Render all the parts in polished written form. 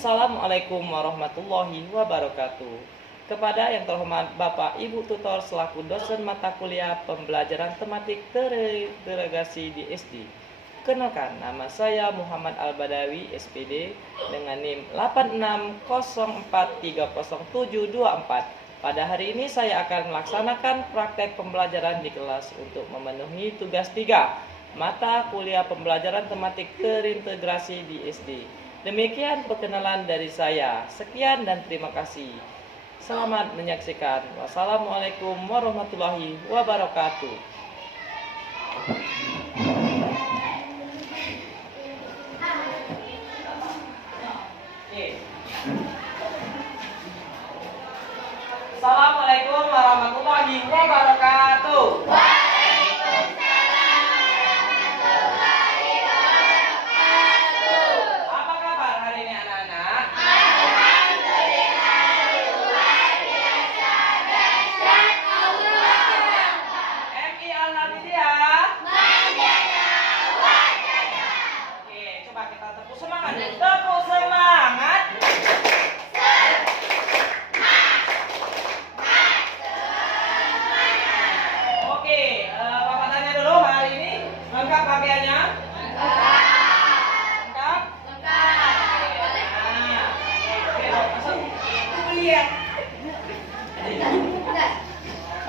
Assalamualaikum warahmatullahi wabarakatuh. Kepada yang terhormat Bapak Ibu Tutor selaku dosen mata kuliah pembelajaran tematik terintegrasi di SD. Kenalkan, nama saya Muhammad Al-Badawi, SPD, dengan NIM 8604300724. Pada hari ini saya akan melaksanakan praktek pembelajaran di kelas untuk memenuhi tugas 3, mata kuliah pembelajaran tematik terintegrasi di SD. Demikian perkenalan dari saya. Sekian dan terima kasih. Selamat menyaksikan. Wassalamualaikum warahmatullahi wabarakatuh. Assalamualaikum warahmatullahi wabarakatuh.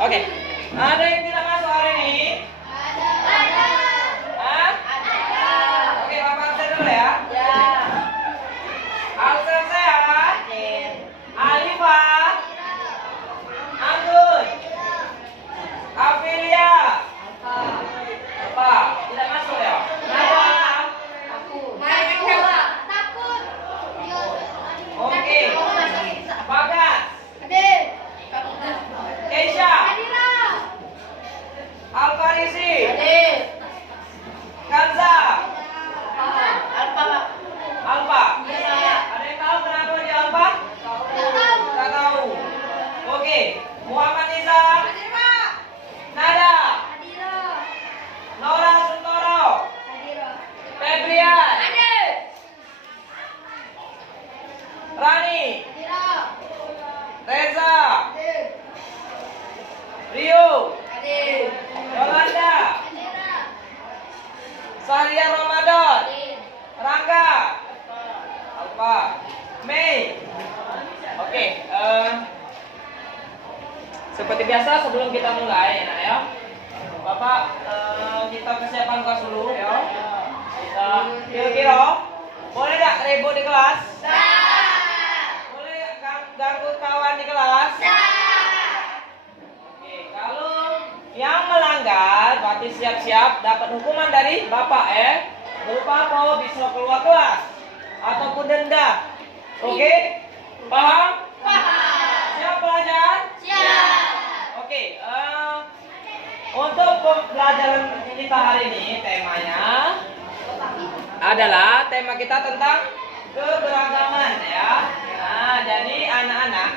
Oke, ada yang tidak masuk hari ini? Ada. Hah? Ada. Oke, Bapak absen dulu ya. Ya. Absen sehat. Alifah. Anggun. Afilia. Apa? Tidak masuk ya? Kenapa? Takut. Oke. Bagas. Keisha. Alfarisi. Kanza. Alfa. Ada yang tahu kenapa dia Alfa? Tak tahu. Oke. Muhammad Niza. Nada. Nora Suntoro. Febrian. Rani. Reza. Rio. Yolanda. Sahria Ramadan. Rangga. Alfa. Mei. Oke, seperti biasa sebelum kita mulai ya, Bapak, kita kesiapan kelas dulu ya. Kita kira-kira boleh enggak ribut di kelas? Boleh ganggu kawan di kelas? Yang melanggar berarti siap-siap dapat hukuman dari Bapak berupa apa? Bisa keluar kelas ataupun denda. Oke? Paham? Paham. Siap belajar? Siap. Oke, untuk pembelajaran kita hari ini temanya adalah tema kita tentang keberagaman ya. Nah, jadi anak-anak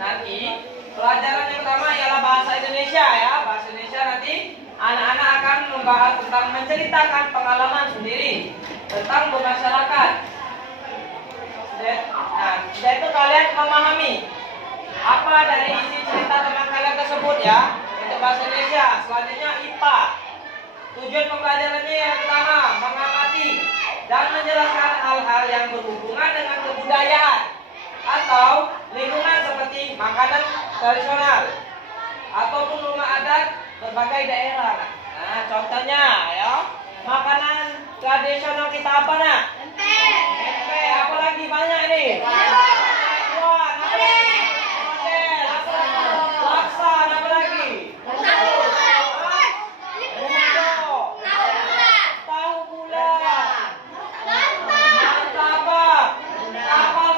nanti pelajaran yang pertama ialah bahasa Indonesia ya. Bahasa Indonesia nanti anak-anak akan membahas tentang menceritakan pengalaman sendiri tentang bermasyarakat. Nah, sudah itu kalian memahami apa dari isi cerita teman kalian tersebut ya. Untuk bahasa Indonesia. Selanjutnya IPA. Tujuan pembelajarannya yang pertama mengamati dan menjelaskan hal-hal yang berhubungan dengan kebudayaan atau lingkungan seperti makanan tradisional ataupun rumah adat berbagai daerah. Nah, contohnya ya, makanan tradisional kita apa nak? Tempe. Apa lagi banyak nih? Wah, apa lagi? Model, apa lagi? Laksa, apa lagi? Tahu bulat. Martabak. Kapal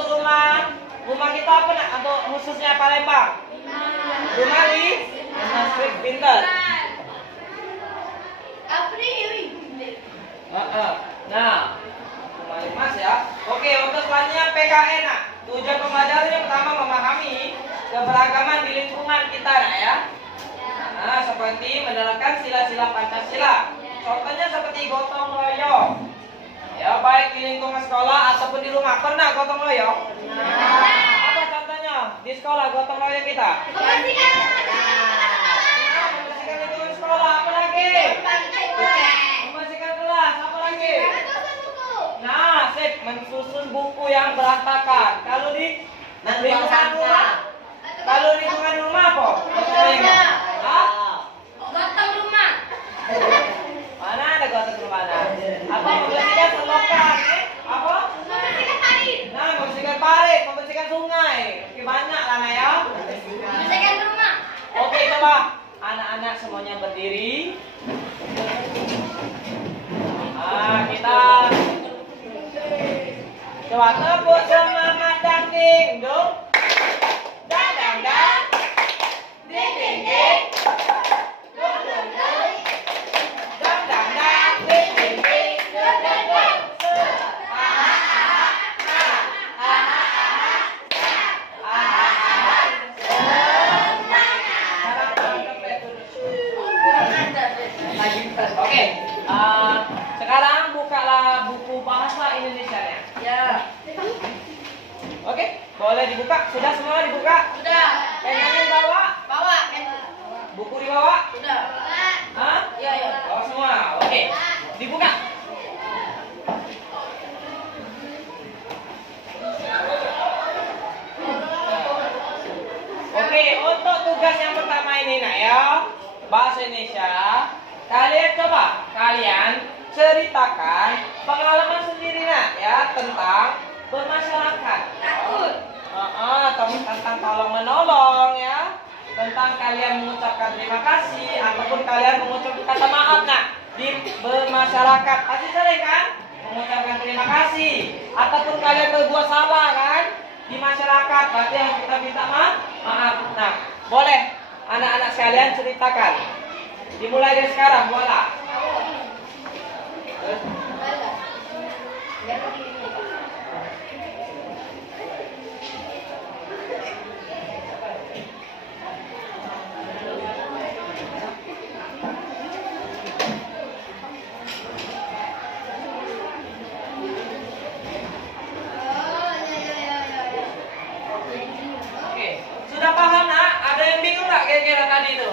selam. Rumah kita apa nak? Untuk khususnya Palembang. Rumah di Street Pinter. Nah, rumah Mas ya. Oke, untuk selanjutnya PKN nak. Tujuan pembelajaran yang pertama memahami keberagaman di lingkungan kita nak ya. Nah, seperti menerapkan sila-sila Pancasila. Contohnya seperti gotong royong, di rumah pernah gotong royong? Apa contohnya di sekolah gotong royong kita? Membersihkan lingkungan sekolah. Apa lagi? Membersihkan kelas. Apa lagi? Nah, sip, mensusun buku yang berantakan. Kalau di lingkungan rumah, apa? Gotong royong. Hah? Gotong rumah. Mana ada gotong rumah? Apa membersihkan selokan? Apa? Membersihkan parit. Nah, membersihkan parit, membersihkan sungai. Oke, banyak lah Nak, ya. Membersihkan rumah. Oke, coba anak-anak semuanya berdiri. Kita coba tepuk semangat dan dingdong. Dang dang dang. Ding ding ding. Dung dung dung. Dang dang dang. Ding ding ding. Dung dung dung. Oke, sekarang bukalah buku bahasa Indonesia-nya. Ya. Oke, boleh dibuka? Sudah semua dibuka? Sudah. Pengennya dibawa? Bawa. Buku dibawa? Sudah. Hah? Ya, ya. Bawa semua. Oke, dibuka. Oke, untuk tugas yang pertama ini Nak ya, bahasa Indonesia. Kalian ceritakan pengalaman sendiri Nak ya tentang bermasyarakat. Takut. Tentang tolong menolong ya, tentang kalian mengucapkan terima kasih ataupun kalian mengucapkan kata maaf Nak di bermasyarakat. Pasti sering kan mengucapkan terima kasih ataupun kalian berbuat salah kan di masyarakat, berarti yang kita minta maaf. Nah, boleh anak-anak sekalian ceritakan. Dimulai dari sekarang, voila. Oke, sudah paham Nak? Ada yang bingung nggak kira-kira tadi itu?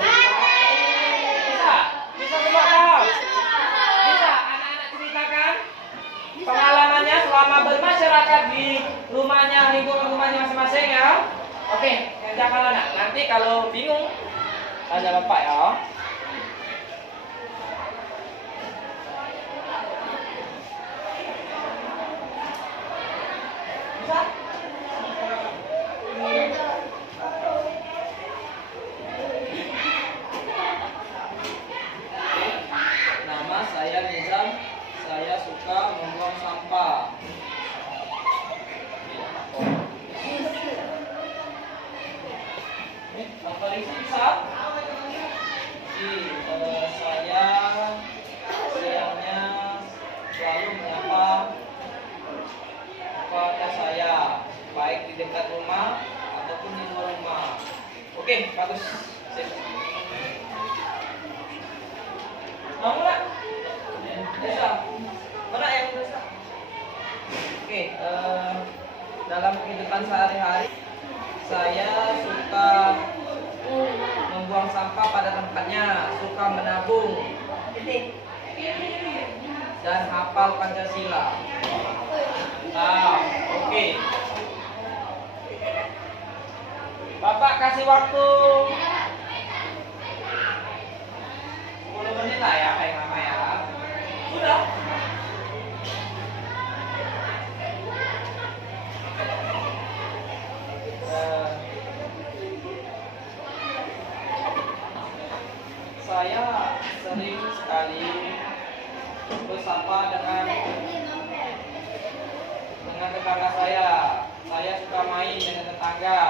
Bisa semua paham? Bisa anak-anak ceritakan pengalamannya selama bermasyarakat di rumahnya, lingkungan rumahnya masing-masing ya. Oke, kerjakan anak. Nanti kalau bingung tanya bapak ya. Bisa? Nama saya Nizam, saya suka membuang sampah. Apa isi bisa? Saya siangnya selalu menyapa keluarga saya, baik di dekat rumah ataupun di luar rumah. Oke, bagus. Sip. Mau nggak? Bisa. Mana yang bisa? Oke, dalam kehidupan sehari-hari saya suka membuang sampah pada tempatnya, suka menabung, dan hafal Pancasila. Nah, oke. Bapak kasih waktu 10 menit lah ya, paling lama ya. Sudah. Saya sering sekali bersapa dengan tetangga saya. Saya suka main dengan tetangga.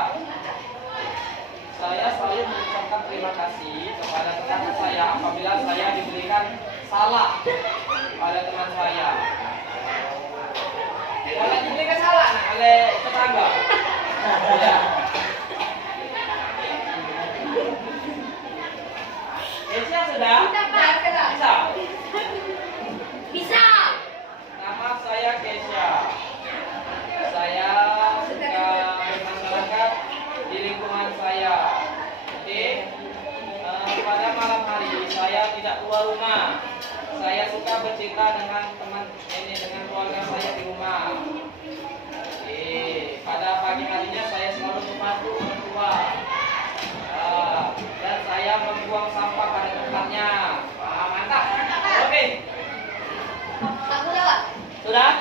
Saya selalu mengucapkan terima kasih kepada tetangga saya apabila saya diberikan salah pada teman saya. Kalau diberikan salah oleh tetangga. Ya. Kesia sudah? Bisa? Bisa. Nama saya Kesia. bercita dengan teman ini dengan keluarga saya di rumah. Pada pagi harinya saya selalu membantu orang tua. Dan saya membuang sampah pada tempatnya. Mantap. Oke. Aku dah. Sudah?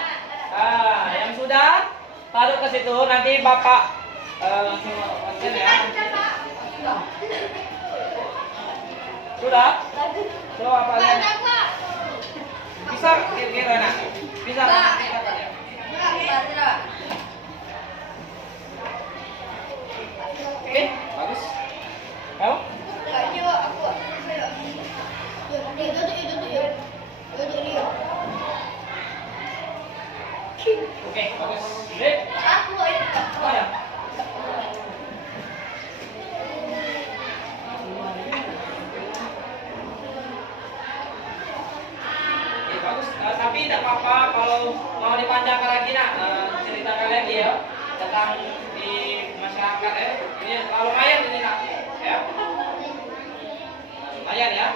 Yang sudah taruh ke situ. Nanti Bapak langsung konsen ya. Sudah? Coba Pak lihat. Bisa kira-kira nak? Bisa kan? Oke, bagus. Kamu? Oke, bagus. Sip. Oh ya. Oke, bagus. Tapi tidak apa-apa kalau mau dipanjangkan lagi nak ceritakan lagi ya tentang di masyarakat ya. Ini lumayan ini nak ya. Lumayan ya.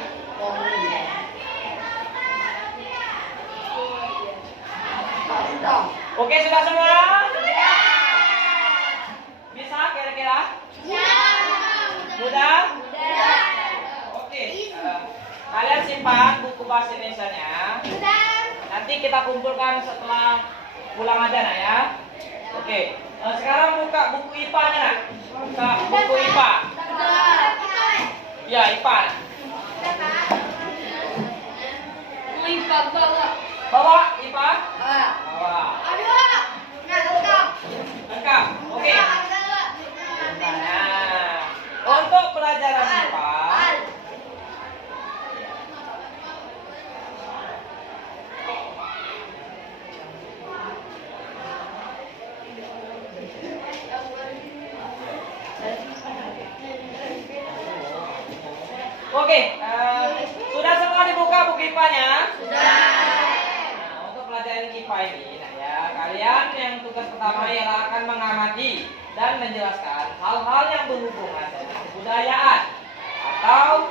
Oke, sudah semua? Bisa kira-kira? Mudah? Oke. Kalian simpan buku bahasa Indonesianya. Nanti kita kumpulkan setelah pulang aja nak ya. Oke. Sekarang buka buku IPA-nya nak. Buka buku IPA. Ya, IPA. Bawa IPA? Bawa. Lengkap. Oke. Nah, untuk pelajaran IPA Oke, sudah semua dibuka buku IPA-nya? Nah, untuk pelajaran IPA ini, nah ya, kalian yang tugas pertama ialah akan mengamati dan menjelaskan hal-hal yang berhubungan dengan kebudayaan atau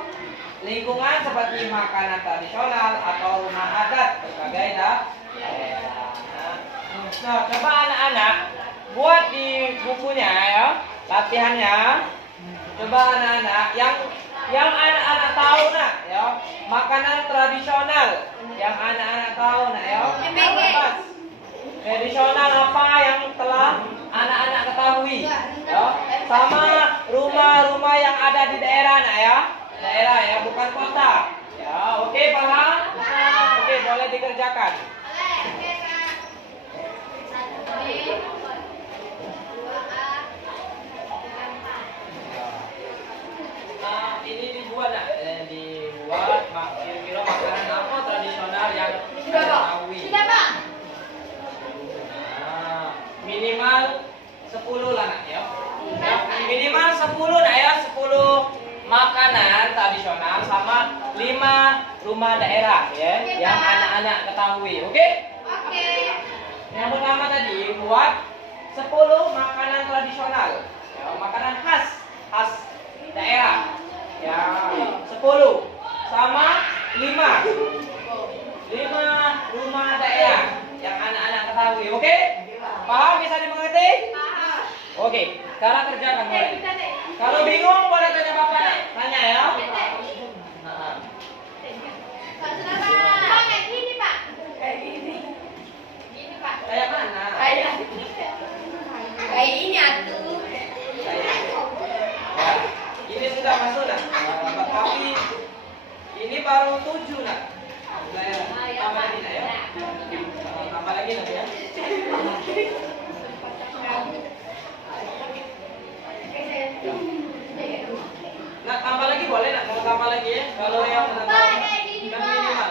lingkungan seperti makanan tradisional atau rumah adat berbagai daerah. Nah, coba anak-anak buat di bukunya ya, latihannya. Coba anak-anak yang anak-anak tahu nak ya, makanan tradisional yang anak-anak tahu nak ya. Tradisional apa yang telah anak-anak ketahui ya. Sama rumah-rumah yang ada di daerah nak ya. Daerah ya, bukan kota. Ya, oke paham? Oke, boleh dikerjakan. Ini dibuat nak, dibuat kira-kira makanan apa tradisional yang diketahui. Minimal 10 lah nak ya. Minimal 10 nak ya, 10 makanan tradisional sama 5 rumah daerah ya, yang anak-anak ketahui. Oke? Yang pertama tadi buat 10 makanan tradisional, ya, makanan khas daerah. Ya, 10 sama 5 rumah daerah yang anak-anak ketahui. Oke? Paham? Bisa dimengerti? Oke, sekarang kerjakan mulai. Kalau bingung boleh tanya Bapak. Tanya ya. Kayak mana? Kayak ini atuh. Ya, ini sudah masuk nak. Tapi ini baru 7 nak. Tambah lagi nak ya. Tambah lagi nak ya. Nak tambah lagi boleh nak, kalau tambah lagi ya. Kalau yang minimal.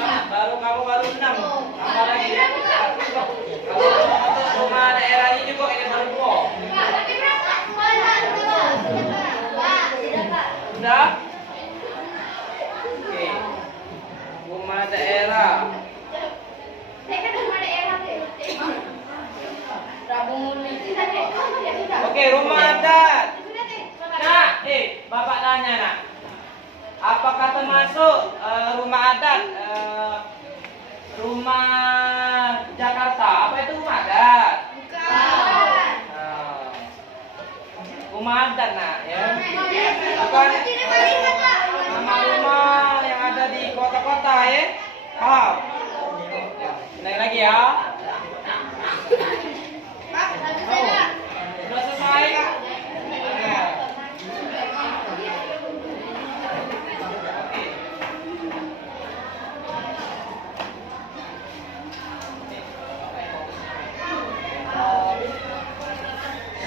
Nah, baru 6. Tambah lagi ya. Kalau untuk rumah daerahnya juga ini baru 2. Sudah? Oke. Rumah daerah. Saya kan rumah daerah deh. Rabu Muli. Oke, rumah adat. Nah, Bapak tanya nak, apakah termasuk rumah adat rumah Jakarta? Apa itu rumah adat? Bukan. Rumah adat nak ya. Bukan rumah-rumah yang ada di kota-kota ya. Paham? Ulangi lagi ya. Pak, habis saya. Sudah selesai kak? Ya.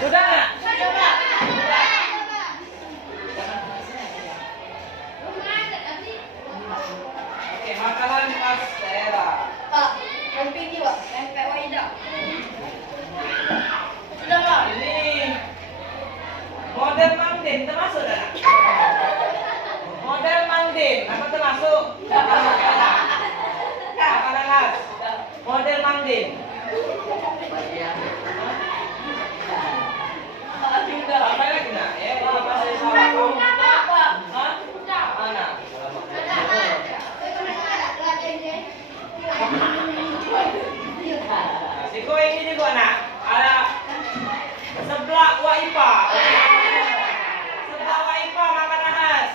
Sudah nggak? Oke, makanan khas daerah. Pak, MPD Pak, MP Waida. Sudah Pak. Ini model mangdin termasuk dah. Model mangdin apa termasuk? Makanan khas. Model mangdin. Apa lagi nak? Ya, kalau masih salah kamu. Hah? Mana? Siko ini juga nak. Ada sebelah waipa. Sebelah waipa makanan khas.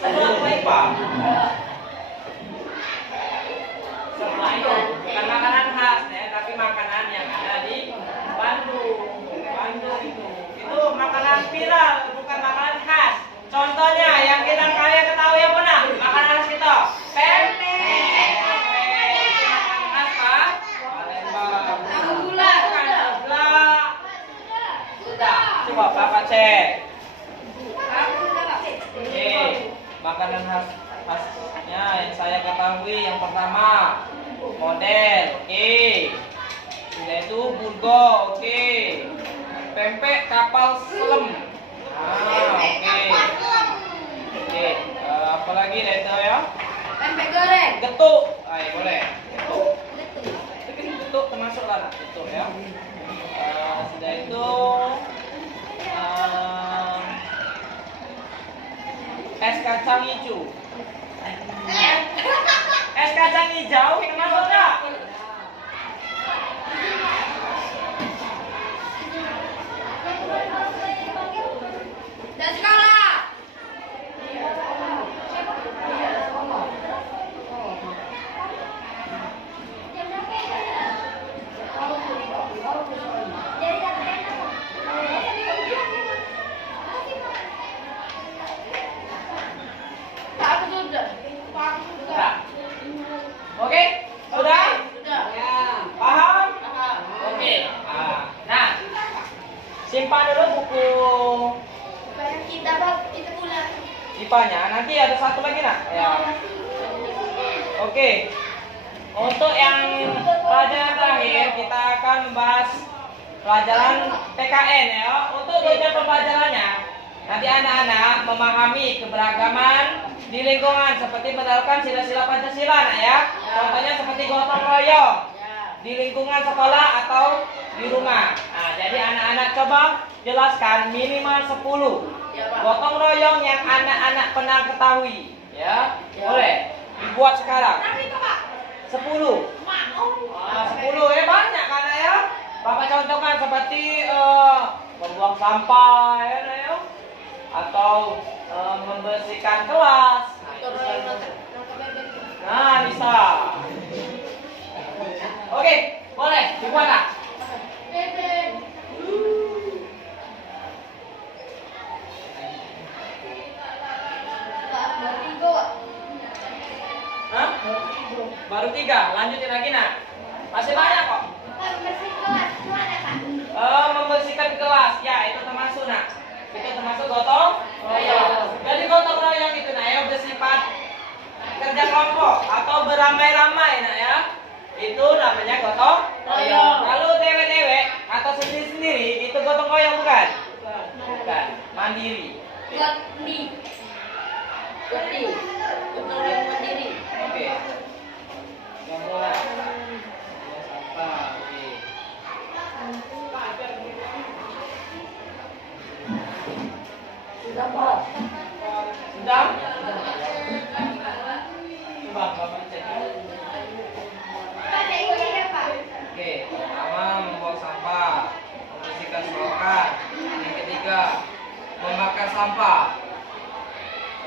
Sebelah waipa. Sebelah itu bukan makanan khas ya, tapi makanan yang ada di Bandung. Bandung itu makanan viral, bukan makanan khas. Contohnya yang kita kalian ketahui apa nak? Makanan khas kita. Pempek. Itu makanan khas Pak. Palembang. Gula. Bukan sebelah. Sudah. Coba Bapak cek. Oke, makanan khasnya yang saya ketahui yang pertama model, oke. Sudah itu burgo, oke. Pempek kapal selam. Oke. Oke, apa lagi deh itu ya? Pempek goreng. Getuk. Ayo boleh. Getuk. Getuk termasuk lah nak, getuk ya. Sudah itu es kacang hijau. Es kacang hijau termasuk nggak? Dan sekolah. Pak, aku sudah. Pak, aku sudah. Sudah. Oke, sudah? Sudah. Paham? Paham. Oke. Nah, simpan dulu buku Banyak kita Pak, kita pulang. IPA-nya. Nanti ada satu lagi nak. Ya. Oke. Untuk yang pelajaran terakhir kita akan membahas pelajaran PKN ya. Untuk tujuan pembelajarannya, nanti anak-anak memahami keberagaman di lingkungan seperti menerapkan sila-sila Pancasila nak ya. Contohnya seperti gotong royong di lingkungan sekolah atau di rumah. Nah, jadi anak-anak coba jelaskan minimal 10 Ya, Pak. gotong royong yang anak-anak pernah ketahui ya. Boleh dibuat sekarang. 10. 10 ya banyak kan ya. Bapak contohkan seperti membuang sampah ya, atau membersihkan kelas. Nah, bisa. Oke, boleh dibuat lah. Hah? Baru 3, lanjutin lagi nak. Masih banyak kok. Membersihkan kelas, ya itu termasuk nak. Itu termasuk gotong royong. Jadi gotong royong itu nak ya bersifat kerja kelompok atau beramai-ramai nak ya. Itu namanya gotong royong. Kalau dewek-dewek atau sendiri-sendiri itu gotong royong bukan? Bukan. Mandiri. Oke. Yang bola. Sampah. Oke. Sudah, Pak. Sudah? Coba Bapak cek. Baca ini ya, Pak. Oke, pertama membuang sampah, membersihkan selokan. Yang ketiga, membakar sampah.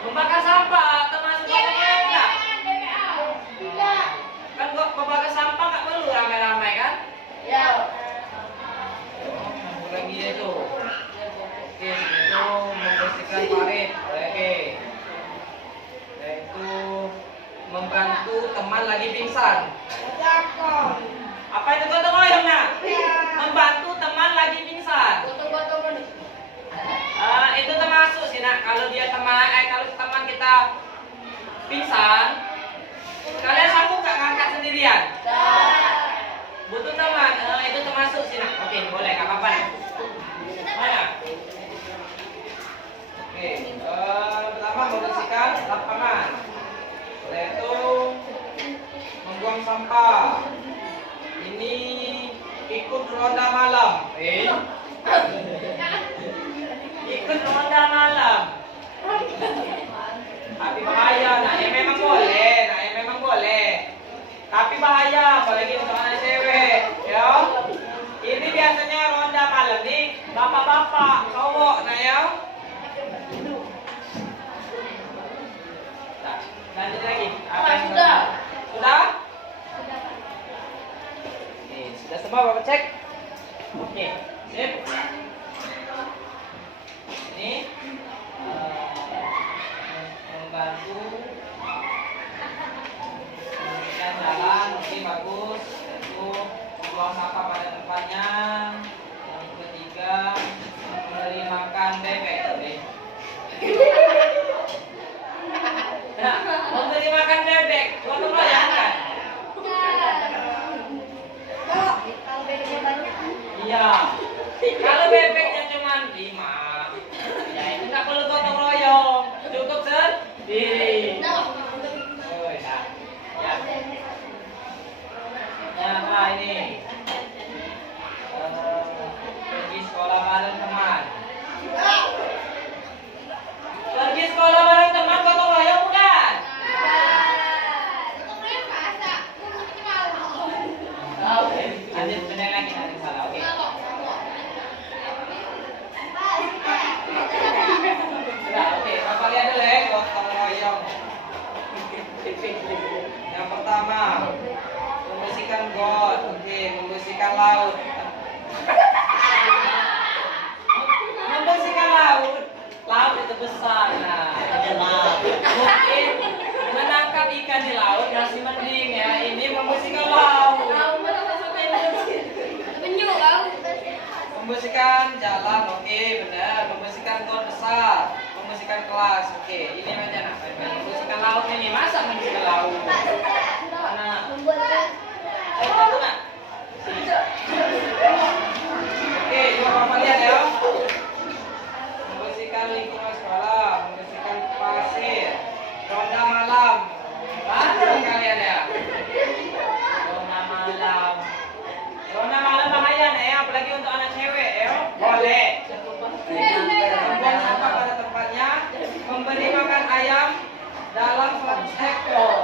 Membakar sampah termasuk bagiannya enggak? Tidak. Kan gua membakar sampah nggak perlu ramai-ramai kan? Ya. Kurang gini tuh. Oke, itu membersihkan parit. Oke. Yaitu membantu teman lagi pingsan. Cakap. Apa itu gotong royongnya? Membantu teman lagi pingsan. Gotong-gotong ini. Itu termasuk sih nak. Kalau kalau teman kita pingsan, kalian sanggup nggak ngangkat sendirian? Butuh teman, itu termasuk sih nak. Oke, boleh nggak apa-apa. Mana? Oke, pertama membersihkan lapangan. Yaitu membuang sampah. Ini ikut ronda malam. Ikut ronda malam. Tapi bahaya, nak ya memang boleh. Tapi bahaya, apalagi untuk anak cewek, ya. Ini biasanya ronda malam nih, bapak-bapak, cowok, nah ya. Nah, lanjut lagi. Apa yang Sudah. Sudah? Nih, sudah semua Bapak cek. Oke, sip. Ini membantu membersihkan jalan, oke bagus. Itu membuang sampah pada tempatnya. Yang ketiga, memberi makan bebek. Nah, memberi makan bebek, gotong royong kan? Iya. Kalau bebeknya cuma 5, ya itu nggak perlu gotong royong, cukup sendiri. Oh, ya. Ya. Nah, ini pergi sekolah bareng teman. Pergi sekolah bareng teman gotong royong bukan? Oke, lanjut benar lagi nanti salah. Oke. Sudah, oke. Bapak lihat dulu ya gotong royong. Yang pertama, membersihkan got. Oke, membersihkan laut. Membersihkan laut. Laut itu besar. Nah, mungkin menangkap ikan di laut masih mending ya. Ini membersihkan laut. Membersihkan jalan, oke, benar. Membersihkan got besar, membersihkan kelas, oke. Ini aja nak. Membersihkan laut ini, masa membersihkan laut? Mana? Itu nak. Oke, coba Bapak lihat ya. Membersihkan lingkungan sekolah, membersihkan pasir, ronda malam. Mana kalian ya? Ronda malam. Ronda malam bahaya nih, apalagi untuk anak cewek ya. Boleh. Membuang sampah pada tempatnya, memberi makan ayam dalam 100 ekor.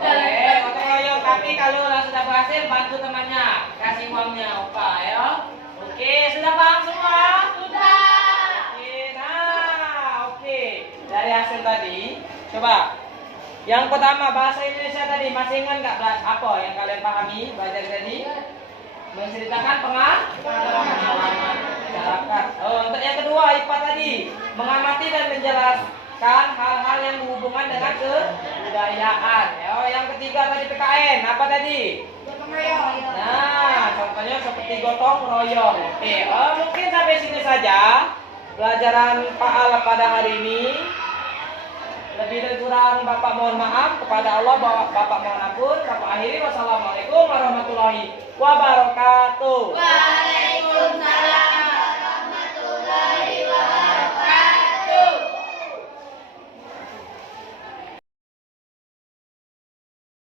Boleh, gotong royong. Tapi kalau sudah berhasil, bantu temannya, kasih uangnya, upah ya. Oke, sudah paham semua? Oke, nah, oke. Dari hasil tadi, coba. Yang pertama bahasa Indonesia tadi masih ingat nggak apa yang kalian pahami belajar tadi? Menceritakan pengalaman masyarakat. Untuk yang kedua IPA tadi mengamati dan menjelaskan hal-hal yang berhubungan dengan kebudayaan. Yang ketiga tadi PKN apa tadi? Nah, contohnya seperti gotong royong. Oke, mungkin sampai sini saja pelajaran Pak Al pada hari ini. Lebih dan kurang Bapak mohon maaf, kepada Allah Bapak mohon ampun. Bapak akhiri, wassalamualaikum warahmatullahi wabarakatuh.